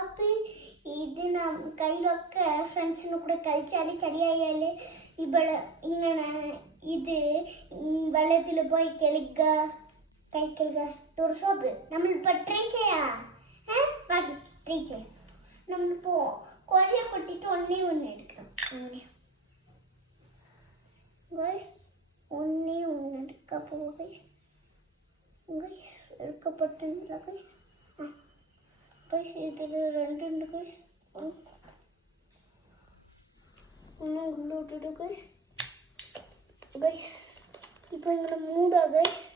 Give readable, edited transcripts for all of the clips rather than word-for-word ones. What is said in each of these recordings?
അപ്പൊ ഇത് കയ്യിലൊക്കെ ഫ്രണ്ട്സിന് കൂടെ കളിച്ചാല് ചളിയായാല് ഇവിടെ ഇങ്ങനെ ഇത് വെള്ളത്തിൽ പോയി കളിക്കുക കൈ കഴുകുക തുറസോപ്പ് നമ്മളിപ്പോ ട്രൈ ചെയ്യാ ബാക്കി ട്രൈ ചെയ്യാം നമ്മളിപ്പോ കൊല്ല പൊട്ടിട്ട് ഒന്നേ എടുക്കണം ഒന്നേ എടുക്കാൻ പോവുക എടുക്കപ്പെട്ടില്ല ഇതിൽ രണ്ടുണ്ട് ഒന്ന് ഉള്ളോട്ടിട്ട് ഇപ്പൊ ഇങ്ങനെ മൂടാ ഗൈസ്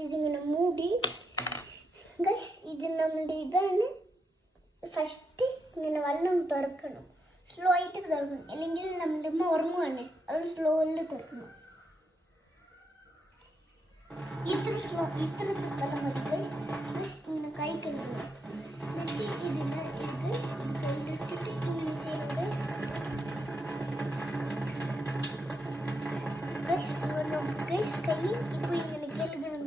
ഇതിങ്ങനെ മൂടി ഗൈസ് ഇത് നമ്മുടെ ഇതാണ് ഫസ്റ്റ് ഇങ്ങനെ വെള്ളം തുറക്കണം സ്ലോ ആയിട്ട് തുറക്കണം അല്ലെങ്കിൽ നമ്മുടെ അമ്മ ഉറങ്ങുവാണ് അത് സ്ലോയിൽ തുറക്കണം ഇത്ര വെള്ളം മതി ഗൈസ് ഇങ്ങനെ കൈ കഴുകണം എന്നിട്ട് ഇതിന് കയ്യിലിട്ടിട്ട് ഇങ്ങനെ ചെയ്യണം ഗൈസ് കൈ ഇപ്പൊ ഇങ്ങനെ കഴുകുന്നത്